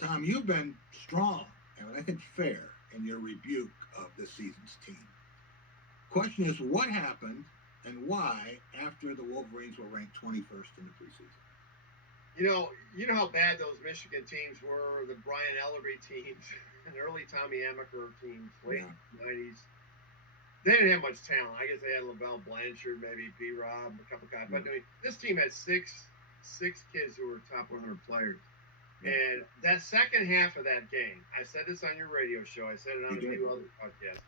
Tom, you've been strong and I think fair in your rebuke of this season's team. Question is, what happened and why after the Wolverines were ranked 21st in the preseason? You know how bad those Michigan teams were, the Brian Ellerby teams, and early Tommy Amaker teams, late Yeah. '90s. They didn't have much talent. I guess they had LaBelle Blanchard, maybe B. Rob, a couple guys. Yeah. But I mean, this team had six kids who were top 100 players. Yeah. And that second half of that game, I said this on your radio show. I said it on You a did. few other podcasts.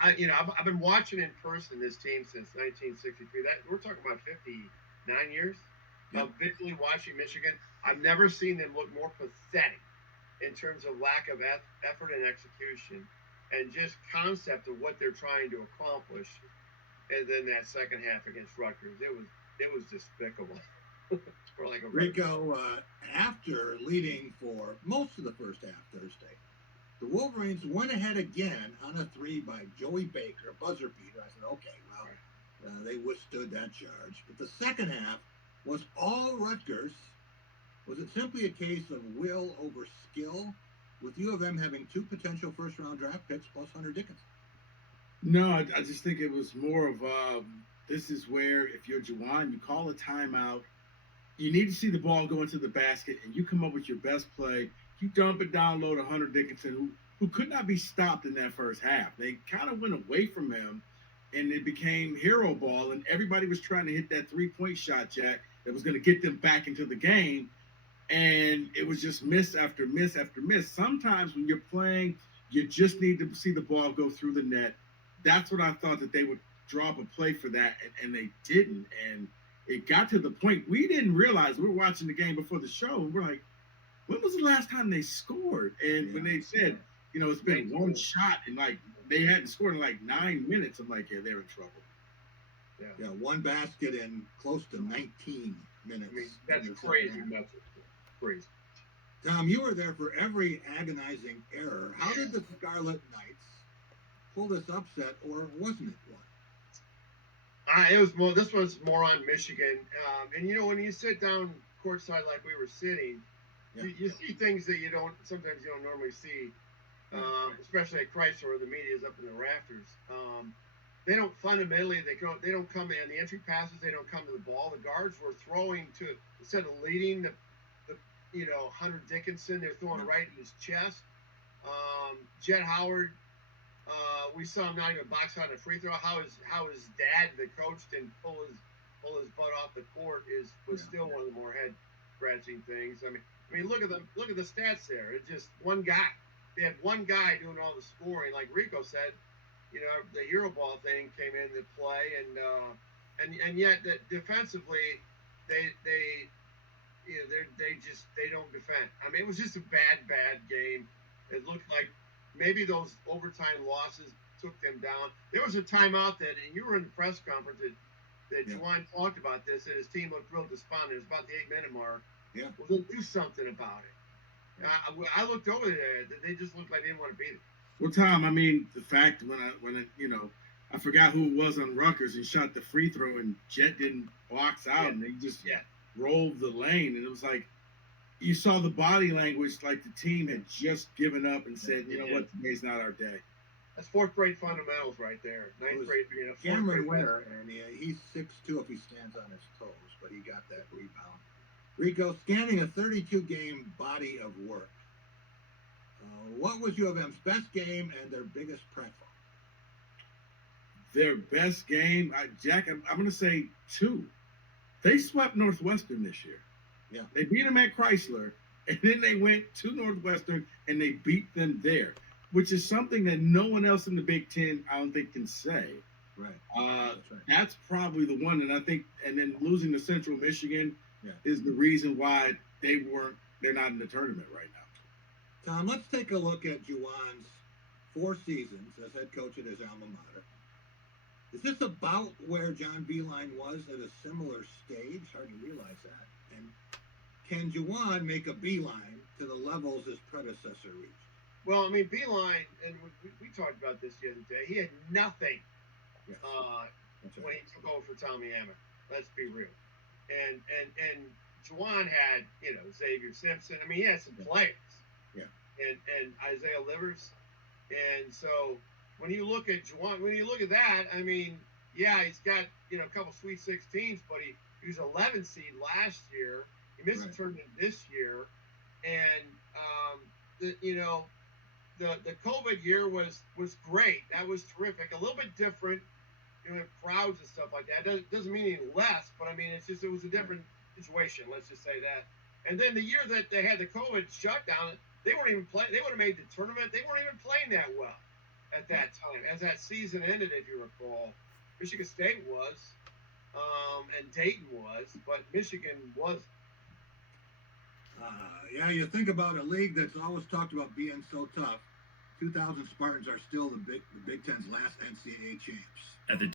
I've been watching in person this team since 1963. That we're talking about 59 years Yeah. of visually watching Michigan. I've never seen them look more pathetic in terms of lack of effort and execution, and just concept of what they're trying to accomplish. And then that second half against Rutgers, it was despicable. For like a better. Rico, after leading for most of the first half Thursday, the Wolverines went ahead again on a three by Joey Baker, buzzer beater. I said, okay, well, they withstood that charge. But the second half was all Rutgers. Was it simply a case of will over skill, with U of M having two potential first-round draft picks plus Hunter Dickinson? No, I just think it was more of this is where if you're Juwan, you call a timeout. You need to see the ball go into the basket, and you come up with your best play. You dump it down low to Hunter Dickinson, who could not be stopped in that first half. They kind of went away from him, and it became hero ball, and everybody was trying to hit that three-point shot, Jack, that was going to get them back into the game. And it was just miss after miss after miss. Sometimes when you're playing, you just need to see the ball go through the net. That's what I thought, that they would draw up a play for that, and they didn't. And it got to the point we didn't realize. We were watching the game before the show, and we're like, when was the last time they scored? And when they said, it's been one shot, and like they hadn't scored in like 9 minutes, I'm like, yeah, they're in trouble. Yeah, one basket in close to 19 minutes. I mean, that's crazy. That's crazy. Tom, you were there for every agonizing error. How did the Scarlet Knights pull this upset, or wasn't it one? It was more. This was more on Michigan, and when you sit down courtside like we were sitting, you see things that sometimes you don't normally see, especially at Chrysler where the media is up in the rafters. They don't fundamentally. They don't come in the entry passes. They don't come to the ball. The guards were throwing to, instead of leading the Hunter Dickinson. They're throwing right in his chest. Jet Howard. We saw him not even box out a free throw. How his dad, the coach, didn't pull his butt off the court was still one of the more head scratching things. I mean, look at the stats there. It's just one guy. They had one guy doing all the scoring. Like Rico said, the hero ball thing came into play, and yet that defensively, they don't defend. I mean, it was just a bad game. It looked like maybe those overtime losses took them down. There was a timeout and you were in the press conference that Juwan talked about this, and his team looked real despondent. It was about the 8-minute mark. Yeah. Well, they'll do something about it. I looked over there. They just looked like they didn't want to beat it. Well, Tom, I mean, the fact when I forgot who it was on Rutgers and shot the free throw, and Jet didn't box out, and they just rolled the lane, and it was like you saw the body language, like the team had just given up and said, you know what, today's not our day. That's fourth grade fundamentals right there. Ninth grade, Cameron Winter, and he's 6'2" if he stands on his toes, but he got that rebound. Rico, scanning a 32-game body of work, what was U of M's best game and their biggest pratfall? Their best game, Jack, I'm going to say 2. They swept Northwestern this year. Yeah. They beat them at Chrysler, and then they went to Northwestern, and they beat them there, which is something that no one else in the Big Ten, I don't think, can say. Right. That's probably the one, and I think, and then losing to Central Michigan is the reason why they're not in the tournament right now. Tom, let's take a look at Juwan's 4 seasons as head coach at his alma mater. Is this about where John Beilein was at a similar stage? Hard to realize that. And can Juwan make a beeline to the levels his predecessor reached? Well, I mean, Beilein, and we talked about this the other day, he had nothing when he took over for Tommy Amaker. Let's be real. And Juwan had, Xavier Simpson. I mean, he had some players. and Isaiah Livers. And so when you look at Juwan, when you look at that, I mean, yeah, he's got a couple Sweet 16s, but he was 11 seed last year. He missed the tournament this year, and the COVID year was great. That was terrific. A little bit different, crowds and stuff like that. Doesn't mean any less, but I mean it was a different situation. Let's just say that. And then the year that they had the COVID shutdown, they weren't even playing. They would have made the tournament. They weren't even playing that well at that time. As that season ended, if you recall, Michigan State was, and Dayton was, but Michigan wasn't. Yeah, you think about a league that's always talked about being so tough. 2000 Spartans are still the Big Ten's last NCAA champs. At the